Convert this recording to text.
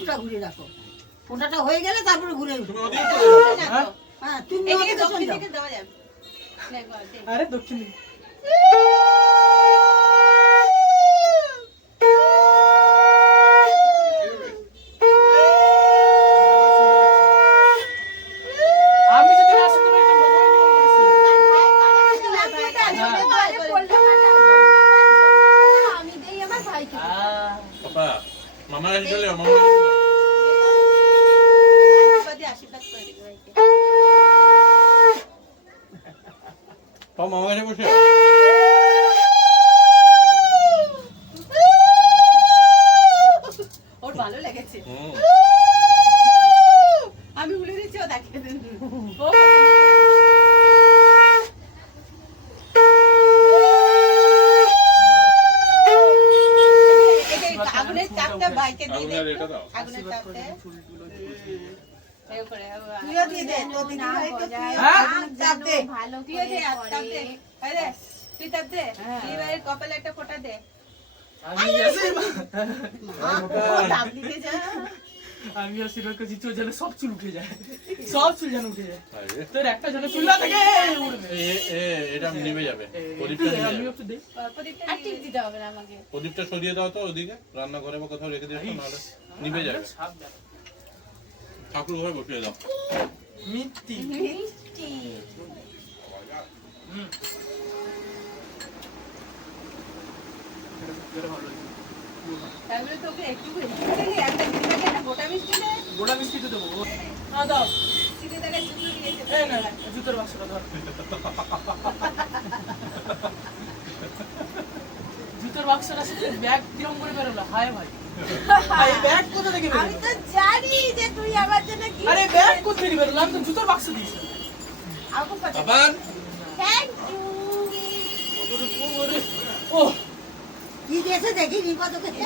মুখটা ঘুরে রাখো। ফোঁটাটা হয়ে গেলে তারপরে ঘুরে উঠো। হ্যাঁ, তুমি এদিকে ওদিকে চলে দক্ষিণ যাও। দিকে দেওয়া যাবে না, একবার দে। আরে দক্ষিণ দিকে। আমি যদি না শুনতে পারি তো ভগবান কি আমি দেই আমার ভাইকে। পাপা মামা কাছে চলে যাও, মামা কাছে চলে যাও। বাবা দিয়ে আশীর্বাদ করে দিবি ভাইকে। পাপা মামা কাছে বসে যাও। ওর ভালো লেগেছে। হুম। আমি ভুলে দিচ্ছি, ও দেখে দিন। ও আগুনের চাপটা বাইকে দিয়ে দে। আগুনের এটা দাও। আগুনের চাপটা এই করে তুইও দিয়ে দে, তোর দিদি ভাইকে তুই হ্যাঁ? চাপ দে। ভালো তুইও দে, করে চাপ দে। করে। আরে তুই চাপ দে। এবারে কপালে একটা ফোঁটা দে। আমি আশীর্বাদ ও চাপ দিতে যা। আমি আশীর্বাদ করছি তোর যেন সব চুল উঠে যায়, সব চুল যেন উঠে যায়, আরে, তোর একটা যেন চুল না থাকে উঠবে। এটা নিভে যাবে। প্রদীপটা নিভে আমি যাবে। একটু দেই। প্রদীপটা আর নিয়ে টিপ নে। দিতে হবে না আমাকে। প্রদীপটা সরিয়ে দাও তো ওদিকে, রান্নাঘরে বা কোথাও রেখে দিও তো, নাহলে নিভে যাবে। সাবধান। ঠাকুর ঘরে বসিয়ে দাও। মিথ্যি। মিষ্টি। হুম। এটা ভালো লাগছে। তাহলে তোকে একটু মিষ্টি দিলি, একটা দিদি ভাইকে একটা গোটা মিষ্টি দে। গোটা মিষ্টি তো দেবো। দাও। দিদি তাকে জুতো দিয়েছে। এই না, জুতোর বাক্সটা ধর। জুতোর বাক্সটা সাথে ব্যাগ কিরম করে বেরোলো? হায় ভাই। এই ব্যাগ কোথা থেকে আমি বেরোলো? তো জানি যে তুই আমার জন্য কি। আরে ব্যাগ কোথা থেকে বেরোলো? আমি তো জুতোর বাক্স দিয়েছি। আমাকে পাঠাও। বাবার থ্যাংক ইউ। ও কি দিয়েছে দেখি রিপা তোকে।